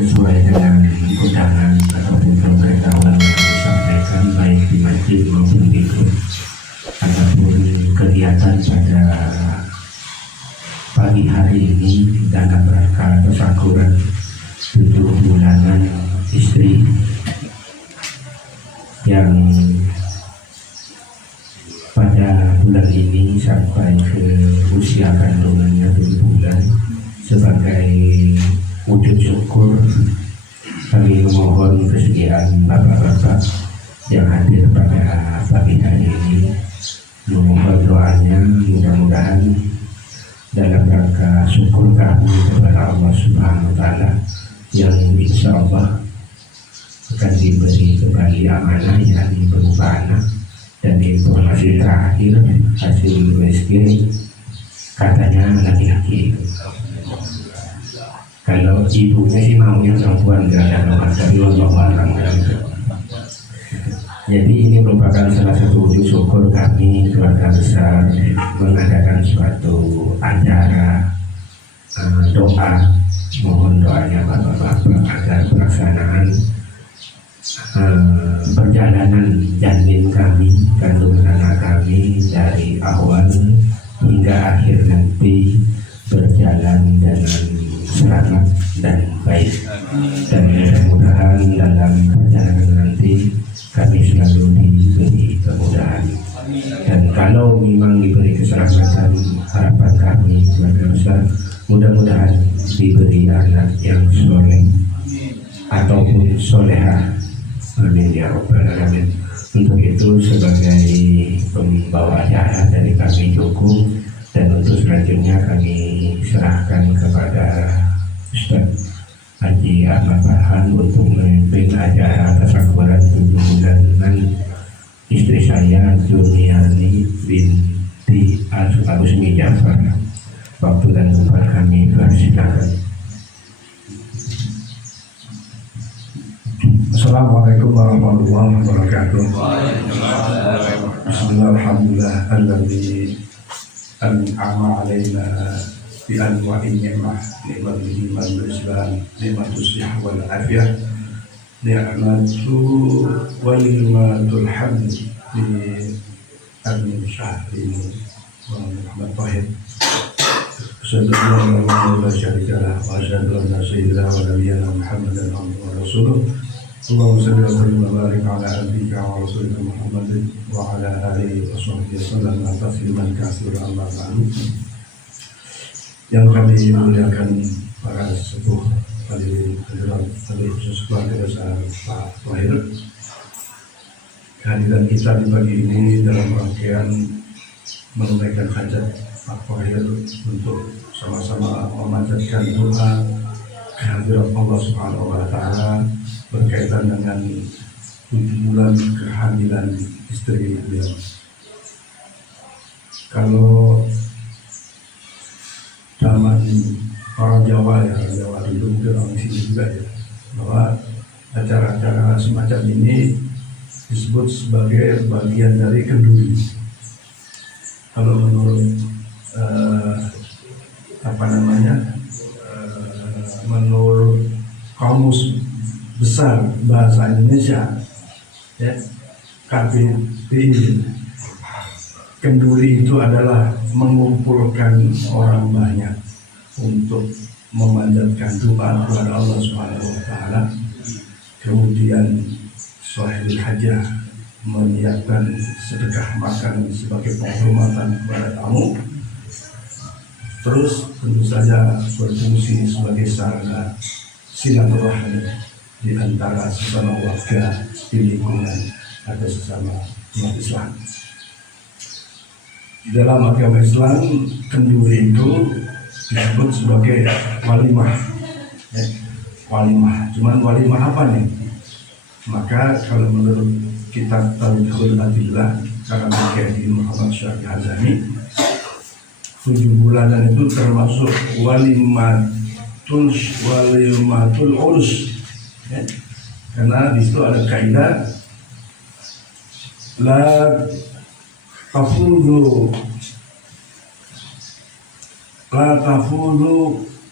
sesuai dengan undangan ataupun pemberitahuan yang disampaikan baik di masjid maupun di grup ataupun kegiatan pada pagi hari ini dalam rangka tasyakuran 7 bulanan istri yang pada bulan ini sampai ke usia kandungannya 7 bulan. Sebagai wujud syukur kami memohon kesediaan bapak-bapak yang hadir pada pagi hari ini, memohon doanya mudah-mudahan dalam rangka syukur kami kepada Allah Subhanahu wa Ta'ala yang insya Allah akan diberi kembali amanah yang berupa anak. Dan informasi terakhir hasil USG katanya laki-laki. Kalau ibunya sih maunya perempuan, gak ada nomor, tapi Allah. Jadi ini merupakan salah satu wujud syukur kami keluarga besar mengadakan suatu acara doa. Mohon doanya bapak-bapak agar pelaksanaan perjalanan janin kami, kandungan anak kami dari awal hingga akhir nanti berjalan dengan selamat dan baik. Dan mudah-mudahan dalam perjalanan nanti kami selalu diberi kemudahan. Dan kalau memang diberi keselamatan, harapan kami keluarga besar mudah-mudahan diberi anak yang soleh ataupun solehah. Amin ya Rabbal Alamin. Untuk itu sebagai pembawa acara dari kami cukup, dan untuk selanjutnya kami serahkan kepada Ustaz Haji Ahmad Farhan untuk memimpin acara tasyakuran 7 bulanan istri saya Juniani binti Al-Husni Jafar. Waktu dan tempat kami persilakan. Assalamualaikum warahmatullahi wabarakatuh. Bismillahirrahmanirrahim. Alladzi an'ama alaina bi anwa'in ni'mah, ni'matul iman wal islam, ni'matus sihah wal afiyah, ni'matu wa ni'matul hamd li Amin Syahri wa Muhammad Tahir. Sallallahu alaihi wa sallam wa asyhadu anna sayyidina wa nabiyyana Muhammadan abduhu wa rasuluh. Allahumma shalli wa sallim wa barik ala abdika wa rasulika Muhammadin wa ala alihi wa sahbihi wasallam tasliman katsiran amma ba'du. Yang kami muliakan para sepuh hadirin khusus keluarga besar Pak Tahir. Kehadiran kita di pagi ini dalam rangkaian menunaikan hajat Pak Tahir untuk sama-sama memanjatkan doa kehadiran Allah Subhanahu wa Ta'ala berkaitan dengan 7 bulan kehamilan istri beliau. Kalau zaman orang Jawa ya, orang Jawa dulu mungkin orang sini juga ya, bahwa acara-acara semacam ini disebut sebagai bagian dari kenduri. Kalau menurut menurut kamus besar bahasa Indonesia ya, KBBI, kenduri itu adalah mengumpulkan orang banyak untuk memanjatkan doa kepada Allah Subhanahu wa Ta'ala, kemudian sahibul hajah menyiapkan sedekah makan sebagai penghormatan kepada tamu, terus tentu saja berfungsi sebagai sarana silaturahmi di antara sesama warga di lingkungan atau sesama umat Islam. Di dalam agama Islam, kenduri itu disebut sebagai walimah. Ya, walimah. Cuman walimah apa nih? Maka kalau menurut kitab Tauhidul Adillah karena Kiai Muhammad Syafi'i Hazami, 7 bulanan itu termasuk walimatul urus. Ya. Karena di situ ada kaidah la tafudu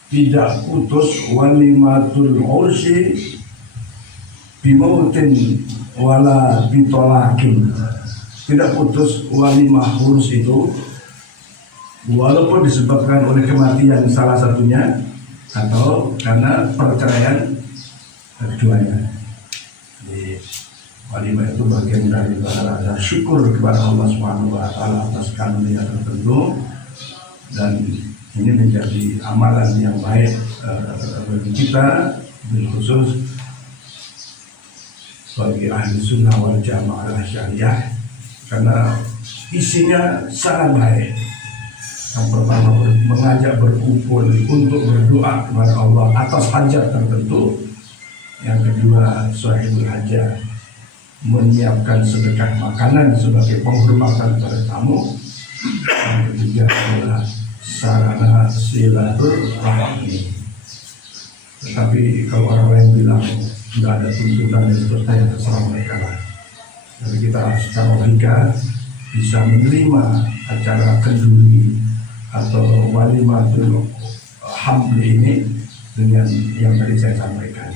tidak putus walimatul ursi bimautin wala bitolakin. Tidak putus walimah urus itu walaupun disebabkan oleh kematian salah satunya atau karena perceraian keduanya. Jadi walimah itu bagian dari rasa syukur kepada Allah Subhanahu wa taala atas karunia tertentu, dan ini menjadi amalan yang baik bagi kita, khusus bagi ahli sunnah wal jamaah syariah, karena isinya sangat baik. Yang pertama mengajak berkumpul untuk berdoa kepada Allah atas hajat tertentu. Yang kedua, sahibul hajat menyiapkan sedekah makanan sebagai penghormatan pada tamu. Yang ketiga adalah sarana silaturahmi. Tetapi kalau orang lain bilang tidak ada tuntutan dan seterusnya, terserah mereka lah. Jadi kita secara logika bisa menerima acara kenduri atau walimatul hamli ini dengan yang tadi saya sampaikan.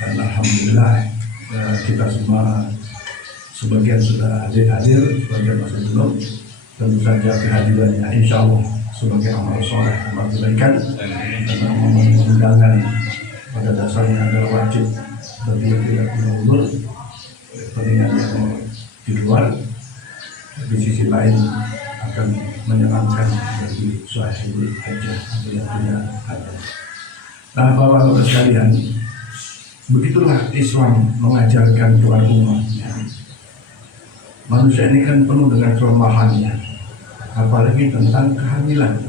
Dan alhamdulillah kita semua sebagian sudah hadir, sebagian masih belum. Tentu saja kehadirannya insya Allah sebagai amal soleh, amal kebaikan, karena undangan pada dasarnya adalah wajib bagi yang tidak punya uzur, kepentingan yang di luar. Di sisi lain akan menyenangkan bagi sahibul hajah atau yang punya hajat. Nah, Bapak-Bapak sekalian, begitulah Islam mengajarkan kepada umatnya. Manusia ini kan penuh dengan kelemahannya, apalagi tentang kehamilan.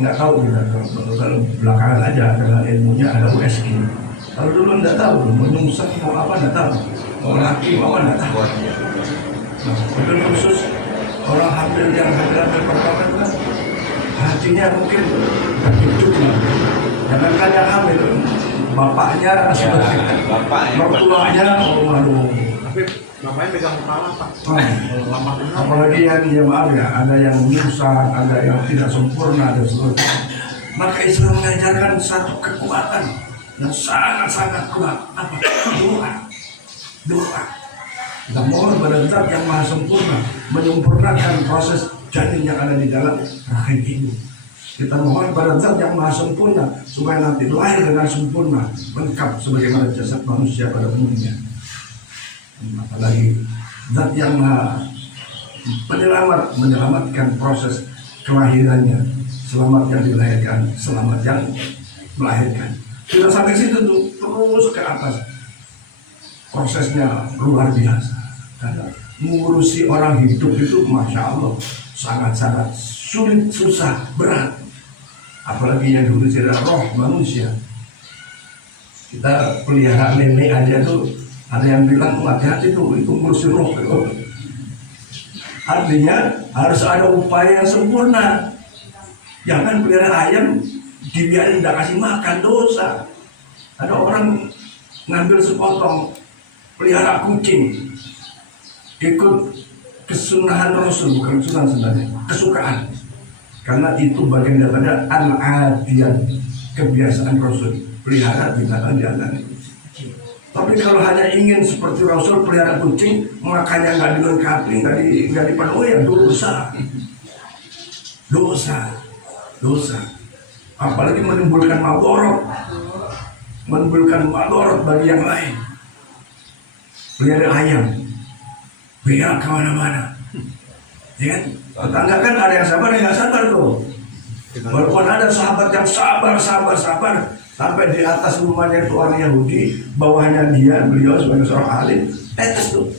Nggak tahu kita, kalau belakangan aja karena ilmunya ada USG. Kalau dulu nggak tahu, mau nyungsep mau apa nggak tahu, mau laki mau apa nggak tahu. Nah, untuk khusus orang hamil yang hamil pertama itu kan hatinya mungkin hidup lah. Jangankan yang hamil, bapaknya, mertuanya, aduh. Tapi bapaknya pegang kepala Pak. Apalagi yang ya maaf ya, ada yang menyusah, ada yang tidak sempurna dan seterusnya. Maka Islam mengajarkan satu kekuatan yang sangat-sangat kuat. Apa? Doa. Kita mohon pada Zat yang Maha Sempurna menyempurnakan proses janin yang ada di dalam rahim ibu. Kita mohon pada Zat yang Maha Sempurna supaya nanti lahir dengan sempurna, lengkap sebagaimana jasad manusia pada umumnya. Apalagi Zat yang Maha menyelamatkan proses kelahirannya, selamat yang dilahirkan, selamat yang melahirkan. Sudah sampai situ tuh, terus ke atas. Prosesnya luar biasa. Karena mengurusi orang hidup itu Masya Allah sangat-sangat sulit, susah, berat. Apalagi yang diurusi roh manusia. Kita pelihara nenek aja tuh, ada yang bilang hati-hati tuh, itu ngurusi roh. Artinya harus ada upaya yang sempurna. Jangan pelihara ayam dibiarin tidak kasih makan, dosa. Ada orang ngambil sepotong, pelihara kucing, ikut kesunahan Rasul, bukan kesunahan sebenarnya, kesukaan. Karena itu bagian daripada al-adiyat, kebiasaan Rasul, pelihara binatang di antara. Tapi kalau hanya ingin seperti Rasul pelihara kucing, makanya nggak dilengkapi, nggak dipenuhi, ya dosa. Apalagi menimbulkan madorot bagi yang lain. Pelihara ayam, berak kemana-mana, ya kan? Tetangga kan ada yang sabar, yang nggak sabar tuh. Walaupun ada sahabat yang sabar sampai di atas rumahnya itu orang Yahudi, bawahnya beliau sebagai seorang alim, tetes tuh.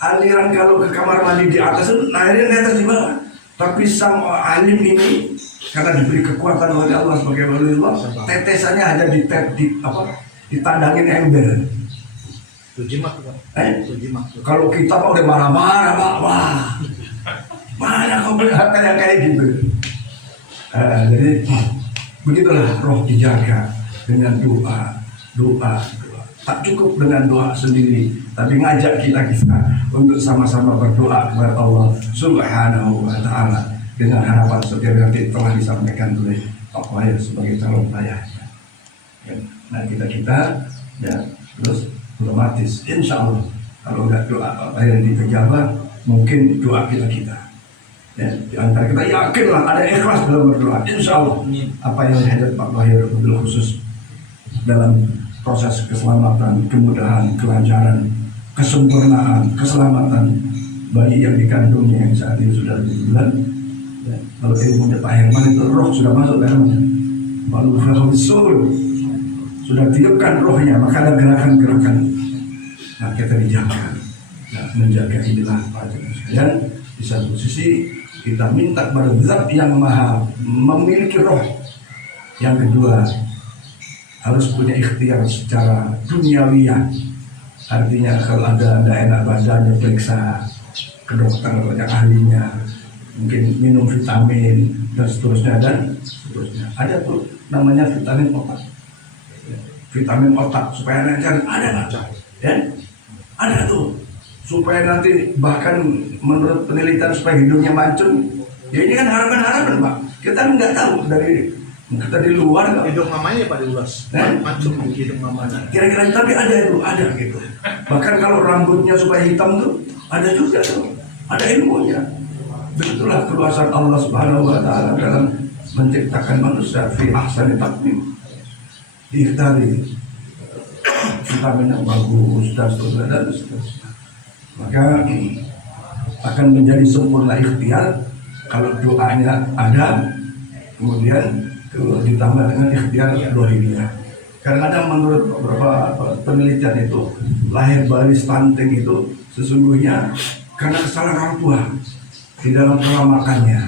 Aliran kalau ke kamar mandi di atas itu, airnya netes di bawah. Tapi sang alim ini karena diberi kekuatan oleh Allah sebagai waliullah, tetesannya hanya ditandangin ember. Itu jimat Pak. Itu jimat. Kalau kita Pak udah marah-marah Pak, wah, mana kau kayak gitu. Jadi begitulah roh dijaga dengan doa. Tak cukup dengan doa sendiri, tapi ngajak kita untuk sama-sama berdoa kepada Allah Subhanahu wa Ta'ala dengan harapan seperti yang telah disampaikan oleh Pak Wahir sebagai calon ayah. Nah kita ya terus otomatis insya Allah kalau nggak doa Pak Wahir dijawab, mungkin doa kita. Ya, di antara kita yakinlah ada ikhlas dalam berdoa, insya Allah apa yang dihajat Pak Wahir khusus dalam proses keselamatan, kemudahan, kelancaran, kesempurnaan, keselamatan bayi yang dikandungnya yang saat ini sudah 7 bulan. Ya, kalau ilmunya Pak Herman itu roh sudah masuk dalamnya, lalu sudah tiupkan rohnya, maka ada gerakan-gerakan. Nah kita dijaga, menjaga inilah Pak sekalian. Di satu sisi kita minta kepada Zat yang maha memiliki roh. Yang kedua, harus punya ikhtiar secara duniawiyah. Artinya kalau ada enak badannya, periksa ke dokter yang ahlinya, mungkin minum vitamin dan seterusnya. Ada tuh namanya vitamin otak supaya lancar, ada nggak? Ya? Ada tuh supaya nanti bahkan menurut penelitian supaya hidungnya mancung. Ya ini kan harapan Pak, kita nggak tahu dari kita di luar. Hidung mamanya Pak diulas, mancung di hidung mamanya. Kira-kira tapi ada gitu. Bahkan kalau rambutnya supaya hitam tuh ada juga tuh, ada ilmunya. Begitulah keluasan Allah Subhanahu wa Ta'ala dalam menciptakan manusia fi ahsani taqwim. Diikhtari vitamin yang bagus dan seterusnya. Maka akan menjadi sempurna ikhtiar kalau doanya ada, kemudian ditambah dengan ikhtiar dohiriyah. Kadang-kadang menurut beberapa penelitian itu lahir bayi stunting itu sesungguhnya karena kesalahan orang tua di dalam pola makannya,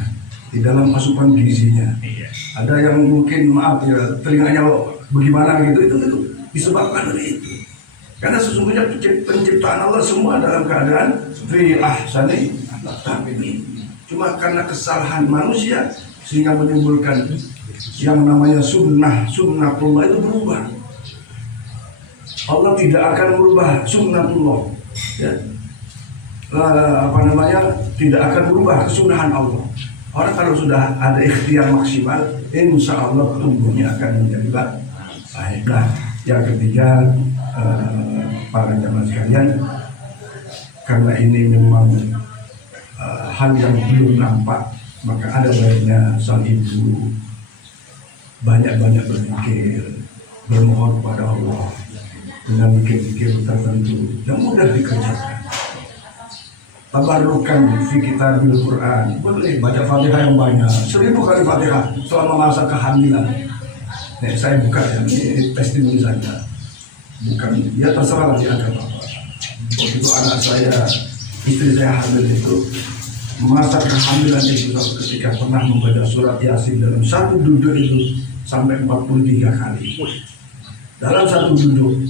di dalam asupan gizinya. Ada yang mungkin maaf ya telinganya bagaimana gitu, itu disebabkan oleh itu. Karena sesungguhnya penciptaan Allah semua dalam keadaan fi ahsani taqwim. Cuma karena kesalahan manusia sehingga menimbulkan yang namanya sunnatullah itu berubah. Allah tidak akan merubah sunnatullah, ya. Tidak akan berubah kesunahan Allah. Orang kalau sudah ada ikhtiar maksimal, insya Allah tumbuhnya akan menjadi baik. Nah, yang ketiga, para jamaah sekalian, karena ini memang hal yang belum nampak, maka ada baiknya sang ibu banyak-banyak berpikir, bermohon kepada Allah dengan pikir-pikir tertentu yang mudah dikerjakan. Tabarukan fi kitabil Quran, boleh baca Fatihah yang banyak, 1000 kali Fatihah selama masa kehamilan. Saya buka ya, ini testimoni saja, bukan ya terserah nanti ada apa. Waktu itu anak saya, istri saya hamil itu, masa kehamilan itu ketika pernah membaca surat Yasin dalam satu duduk itu sampai 43 kali dalam satu duduk.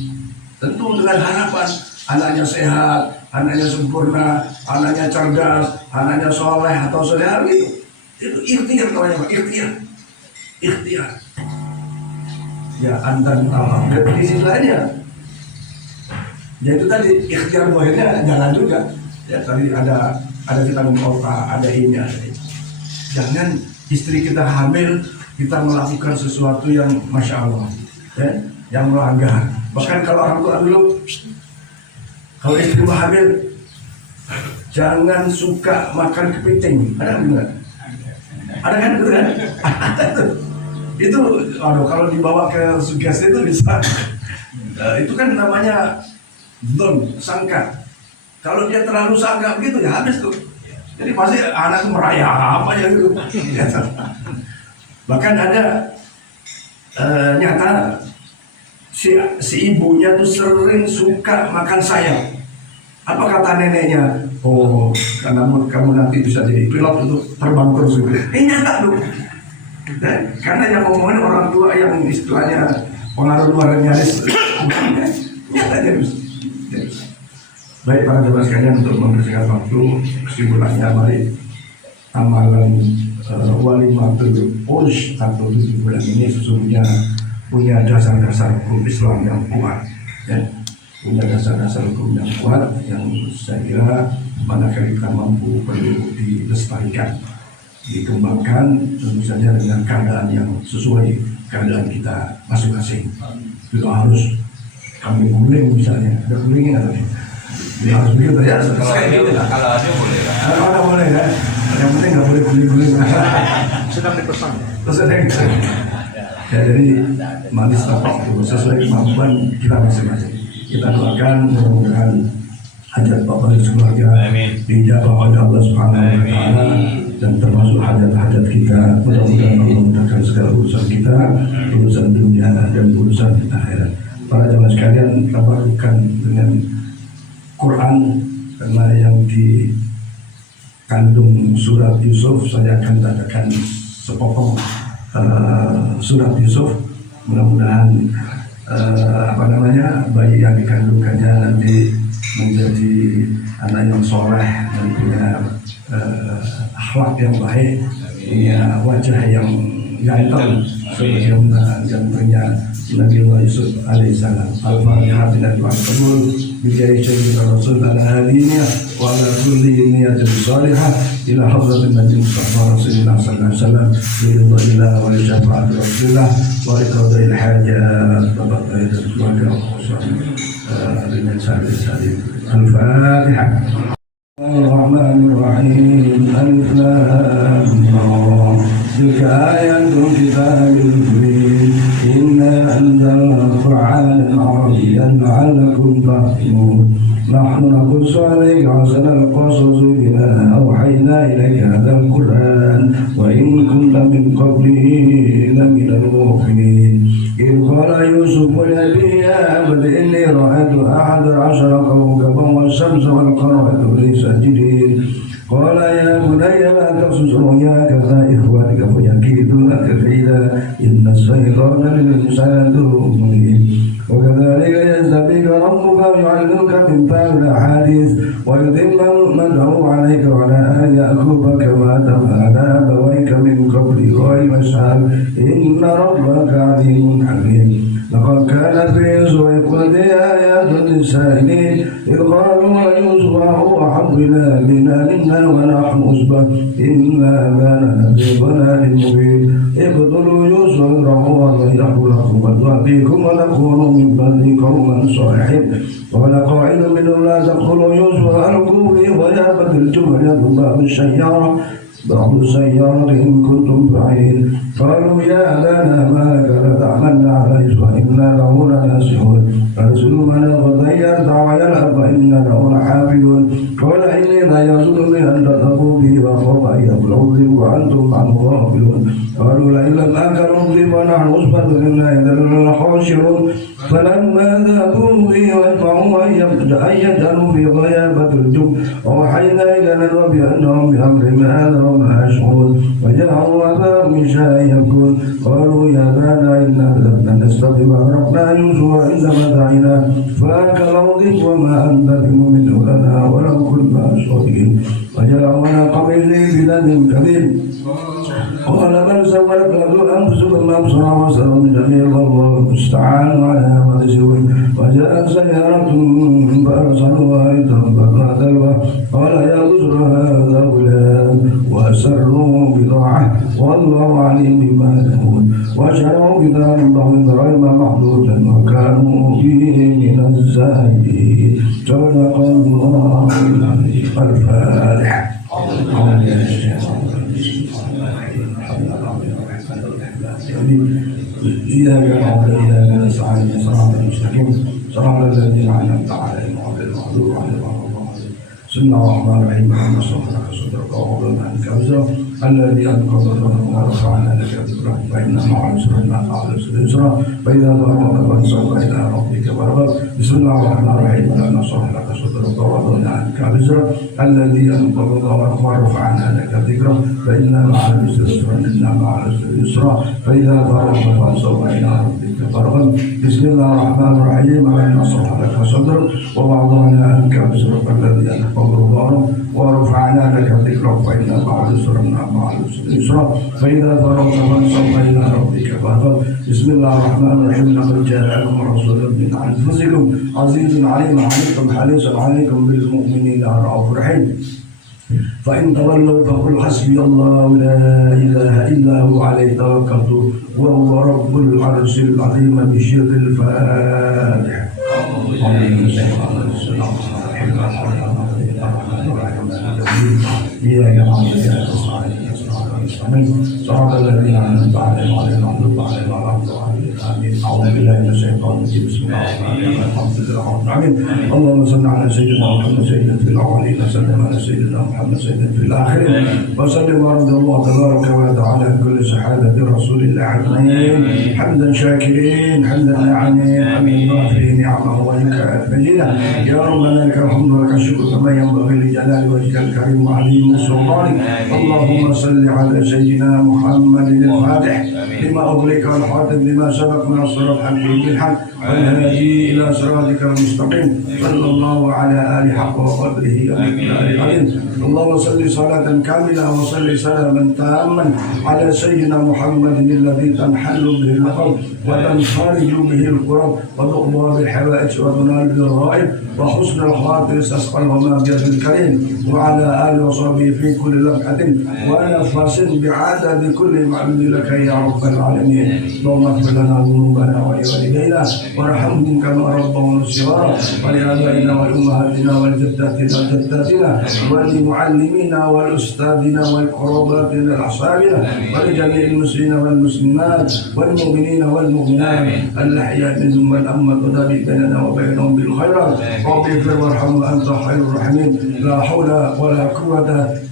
Tentu dengan harapan anaknya sehat, anaknya sempurna, anaknya cerdas, anaknya soleh atau soleh gitu. Itu ikhtiar namanya Pak, ikhtiar. Ya antan di sisi lainnya, ya itu tadi ikhtiar akhirnya jalan juga. Ya tadi ada vitamin otak, ada ini, ada itu. Jangan istri kita hamil kita melakukan sesuatu yang masya Allah, ya, yang melanggar. Bahkan kalau orang tua dulu, kalau istri hamil jangan suka makan kepiting. Ada enggak? Ada kan gitu kan? Itu kalau dibawa ke sugesti itu bisa. Itu kan namanya zon, sangka. Kalau dia terlalu sangka begitu ya habis tuh. Jadi pasti anak itu merayap apa ya gitu. Bahkan ada nyata si ibunya tuh sering suka makan sayap. Apa kata neneknya? Oh, karena kamu nanti bisa jadi pilot untuk terbang terus gitu. Nyata dong. Karena yang ngomongin orang tua yang istilahnya pengaruh luar nyaris. Nyata terus. Baik para jemaah sekalian, untuk membersihkan waktu, kesimpulannya mari amalan walimatul ursh atau 7 bulan ini sesungguhnya punya dasar-dasar hukum Islam yang kuat, ya. Punya dasar-dasar hukum yang kuat yang saya kira manakala kita mampu perlu dilestarikan, dikembangkan, tentu saja dengan keadaan yang sesuai keadaan kita masing-masing. Tidak harus kami guling misalnya, ada gulingnya atau tidak? Ya harus begitu ya. Kalau ada boleh kan? Kalau ada boleh kan? Yang penting nggak boleh guling-guling. Sedang dipesan. Terus ada yang ya, jadi manis apa itu sesuai kemampuan kita masing-masing. Kita doakan mudah-mudahan hajat bapak dan keluarga dijabah oleh Allah Subhanahu Wa Taala dan termasuk hajat-hajat kita. Mudah-mudahan Allah memudahkan segala urusan kita, urusan dunia dan urusan akhirat. Para jemaah sekalian, tabarrukan dengan Quran karena yang dikandung surat Yusuf, saya akan bacakan sepotong surat Yusuf. Mudah-mudahan bayi yang dikandungkannya nanti menjadi anak yang soleh dan punya akhlak yang baik, punya wajah yang ganteng sebagaimana gantengnya Nabi Yusuf alaihissalam. Al-Fatihah dengan doa qabul bijai sayyidina Rasul ala hadinya wa ala kulli niyatin salihah ila hadratin Nabi Mustafa Rasulullah sallallahu alaihi wasallam biridhillah wa li syafa'ati Rasulillah wa li qada'il hajat bapak dan keluarga dengan saling Al-Fatihah. Bismillahirrahmanirrahim. Alif Lam Ra. Tilka ayatul kitabil mubin. Inna anzalna Qur'anan Arabiyyan la'allakum taqilun. Nahnu naqussu 'alaika ahsanal qasasi bima awhayna ilayka hadzal Qur'an wa in kunta min qablihi laminal mu'minin. إذ قال يوسف لأبيه يا أبت إني رأيت 11 كوكبا والشمس والقمر لي ساجدين. قال يا بني لا تقصص رؤياك على إخوانك فيكيدوا لك كيدا إن الشيطان للإنسان مبين. وكذلك يجتبيك ربك ويعلمك من تأويل الأحاديث ويتم نعمته عليك وعلى آل يعقوب كما أتم على أبويك من قبل ويشهد إن ربك عليم حكيم. لقد كان في يوسف إخوته آيات للسائلين إذ قالوا يوسف هو أحب إلى أبينا منا ونحن عصبة إنا أبانا لفي ضلال مبين. اقتلوا يوسف اطرحوه ويحوا لكم وأبيكم ونكونوا من بعده قوما صالحين. قال قائل منهم لا تقتلوا يوسف وألقوه في غيابة الجبل يضرب بعض السيارة إن كنتم فاعلين. قالوا يا أبانا ما لك لا تعملنا عليه فإنا له لناصحون. فارسلوا معنا غدا يرتع ويلعب فإنا له لحافظون. قال إني لا يظنني أن تذهبوا به وأخاف أن يبلغ به وأنتم عنه غافلون. قالوا لئن لم آكلوا به ونحن عصبة إنا إذا لخاسرون. فلما ذهبوا به واتبعوا أن يجعلوا في غيابة الجب ووحينا إلى نبأ بأنهم بأمرهم هذا وما يشعرون. وجاءوا أباهم عشاء يبكون. قالوا يا أبانا إنا ذهبنا نستبق وأغرقنا يوسف عند متاعنا فأكله الذئب وما أنت بمؤمن لنا ولو كنا صادقين. وجاءونا قميصي بدم كذب قال بل سولت له أنفسكم أبصر وسر جميع الله المستعان على ما تسوون. وجاءت سيارة فأرسلوا واردهم فقاتلوا قال يا بشر هذا غلام وأسروا بضاعة والله عليم بما يعملون. وشروا كتاب الله غير محدودا وكانوا فيه من الزاهدين. صدق الله العظيم. الفاتحة. إياك نعبد وإياك نستعين صراط المستقيم صراط الذين أنعمت عليهم غير المغضوب عليهم ولا الضالين. بسم الله الرحمن الرحيم. اللهم صل على سيدنا محمد وعلى آله وصحبه الذي أنقض ظهرك ورفعنا لك ذكرك فإن مع العسر يسرا فإذا فرغت فانصب إلى ربك فارغب. بسم الله الرحمن الرحيم. ألم نشرح لك صدرك ووضعنا عنك وزرك الذي أنقض ظهرك ورفعنا لك ذكرك فإن مع العسر يسرا إن مع العسر يسرا فإذا فرغت فانصب إلى ربك فارغب. بسم الله الرحمن الرحيم. ألم نشرح لك صدرك ووضعنا عنك وزرك الذي أنقض ظهرك ورفعنا لك ذكرك فإن مع العسر يسرا فإذا فرغت فانصب إلى ربك فارغب. بسم الله الرحمن الرحيم. لقد جاءكم رسول من أنفسكم عزيز عليم عنتم حريص عليكم بالمؤمنين رؤوف رحيم. فإن تولوا فقل حسبي الله لا إله إلا هو عليه توكلت وهو رب العرش العظيم. بشر الفاتحة. إياك نعبد وإياك نستعين صراط الذين أنعمت عليهم غير المغضوب عليهم ولا الضالين آمين. أعوذ بالله من الشيطان الرجيم. بسم الله الرحمن الرحيم. الحمد لله رب العالمين. اللهم صل على سيدنا محمد سيدا في الأولين وسلم على سيدنا محمد سيدا في الآخرين وسلم ورضي الله تبارك وتعالى عن كل صحابة رسول الله أجمعين حمدا شاكرين حمدا ناعمين حمدا غافرين نعمه ويكافئين. يا ربنا لك الحمد ولك الشكر كما ينبغي لجلال وجهك الكريم وعليم سلطانك. اللهم صل على سيدنا محمد الفاتح لما أغلق والحاتم لما سبق من الصراط الحق بالحق والهادي إلى صراطك المستقيم صلى الله على آله حق وقدره ومقداره العظيم. اللهم صل صلاة كاملة وصل سلاما تاما على سيدنا محمد الذي تنحل به القلب وتنفرج به الكرب وتقضى بالحوائج وتنال بالرائب وحسن الخاطر تسقى الغمام بيد الكريم وعلى آله وصحبه في كل لمحة ونفس بعدد كل معبود لك يا رب العالمين. اللهم اغفر لنا ذنوبنا ولوالدينا وارحمهم كما ربونا صغارا ولآبائنا ولأمهاتنا ولجداتنا ولمعلمينا والأستاذنا والقراباتنا وأصحابنا ولجميع المسلمين والمسلمات والمؤمنين والمؤمنات الأحياء منهم والأموات وذلك بيننا وبينهم بالخيرات. رب اغفر وارحم وأنت خير الراحمين. لا حول ولا قوة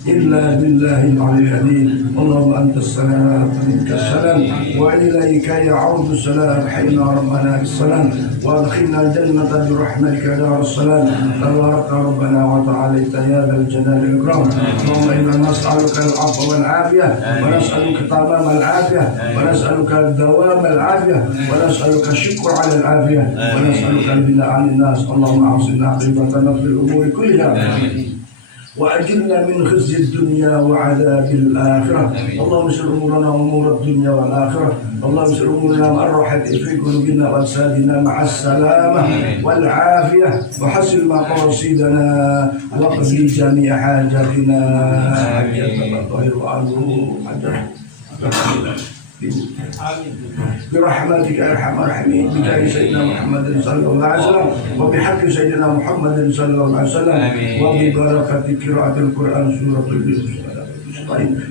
إلا بالله العلي العظيم. اللهم أنت السلام ومنك السلام وإليك يعود السلام. حينا ربنا بالسلام وادخلنا الجنة برحمتك يا دار السلام. تبارك ربنا وتعاليت يا ذا الجلال والإكرام. اللهم إنا نسألك العفو والعافية ونسألك تمام العافية ونسألك دوام العافية ونسألك الشكر على العافية ونسألك البناء عن الناس. اللهم أحسن عاقبتنا في الأمور كلها وأجلنا من خزي الدنيا وعذاب الآخرة. اللهم اسر أمورنا وأمور الدنيا والآخرة. اللهم اسر أمورنا والراحة في قلوبنا وأجسادنا مع السلامة والعافية وحسن مقاصدنا واقضي جميع حاجاتنا يا طاهر برحمتك يا ارحم الراحمين. بجاه سيدنا محمد صلى الله عليه وسلم وبحق سيدنا محمد صلى الله عليه وسلم وببركة قراءة القرآن سورة اليوسف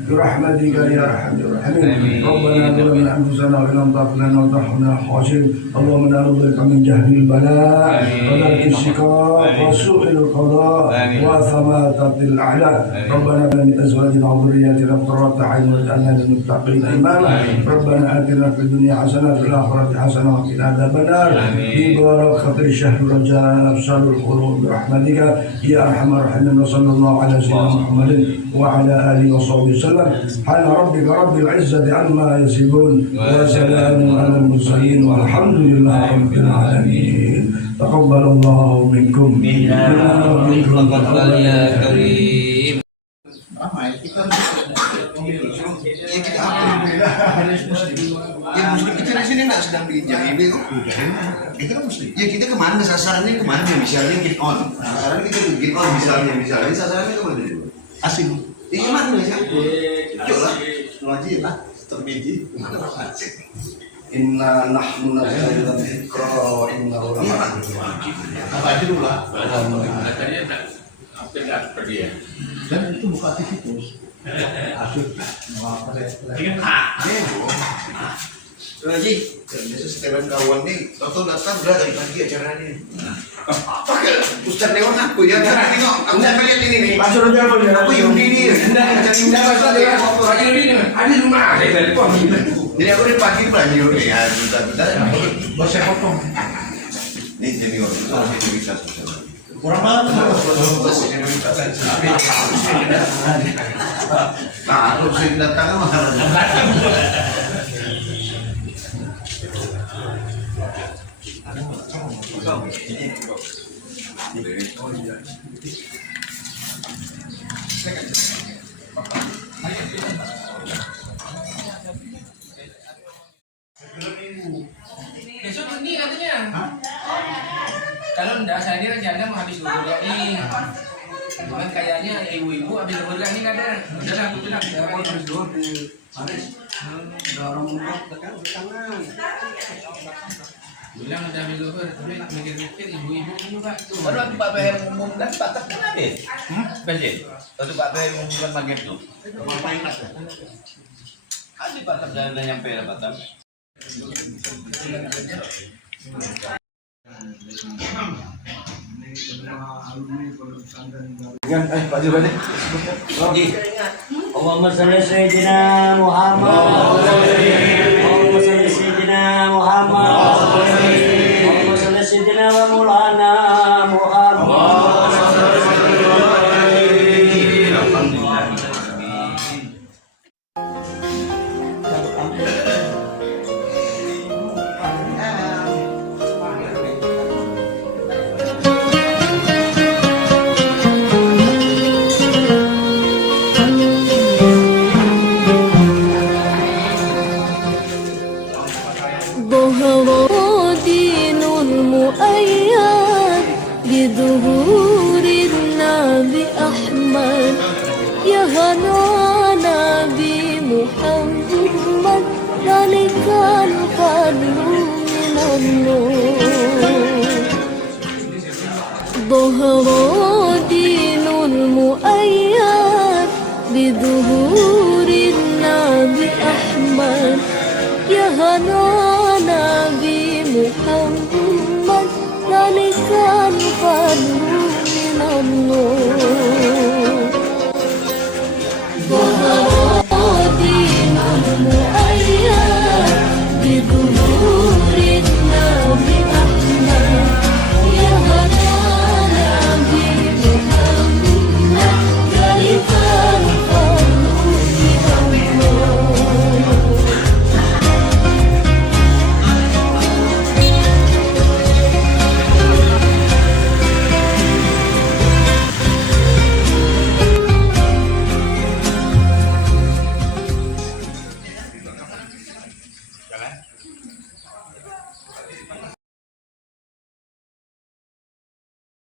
برحمتك يا ارحم الراحمين. ربنا ظلمنا انفسنا وان لم تغفر لنا وترحمنا خاشعين. اللهم انا نعوذ من جهل البلاء ودرك الشقاء وسوء القضاء وثماتة الاعداء. ربنا من ازواجنا وذرياتنا قرة اعين واجعلنا للمتقين اماما. ربنا اتنا في الدنيا حسنة وفي الاخرة حسنة وقنا عذاب النار. ببركة شهر رجب شهر القلوب برحمتك يا ارحم الراحمين. وصلى الله على سيدنا محمد وعلى آله وصحبه وسلم. سبحان ربك رب العزة عما يصفون وسلام على المرسلين والحمد لله رب العالمين. تقبل الله منكم يا كريم. Ya muslim kita di sini nggak sedang dijahili kok. Kita kan muslim. Ya kita kemana sasarannya kemana misalnya get on. Sasarannya kita get on misalnya sasarannya kemana dulu? Asing. Ini mana sih? Yuk lah, ngaji lah, terbiji. Inna nahnu nazzalna dzikra wa inna lahu lahafidhun. Apa aja dulu lah. Tadi ada hampir nggak pergi ya. Dan itu bukan aktivitas. Asuk. Mau apa saya? Ingat Haji, biasa setelan kawan nih, tau datang udah dari pagi acaranya. Apa ke Ustaz Dewan aku ya? Tengok, aku mau lihat ini nih. Masuk aja apa dia? Aku Yudi nih. Cari Yudi Ustaz ya. Lagi Yudi nih, ada di rumah, ada di telepon. Jadi aku dari pagi belanja Yudi ya, bentar. Bos saya potong. Nih jadi orang itu harus bisa. Kurang banget. Nah, aku sering datang mah. Besok ini katanya. Kalau enggak, saya ini rencana mau habis dulu ya nih. Cuman kayaknya ibu-ibu habis dulu ya nih nggak ada. Udah aku bilang, saya mau habis dulu. Bilang udah habis dulu, tapi mikir-mikir ibu-ibu ini Pak. Tuh. Baru waktu Pak PR mengumumkan Batam kan habis. Banjir. Waktu Pak PR mengumumkan maghrib tuh. Habis Batam dan nyampe Batam. Pak Jubani. Allahumma salli sayyidina Muhammad. Allahumma salli sayyidina Muhammad. Allahumma salli sayyidina wa maulana Muhammad. ظهر دين المؤيد بظهور النبي أحمد يا هنانا بمحمد ذلك الفضل من النور ظهر دين المؤيد بظهور النبي أحمد يا هنانا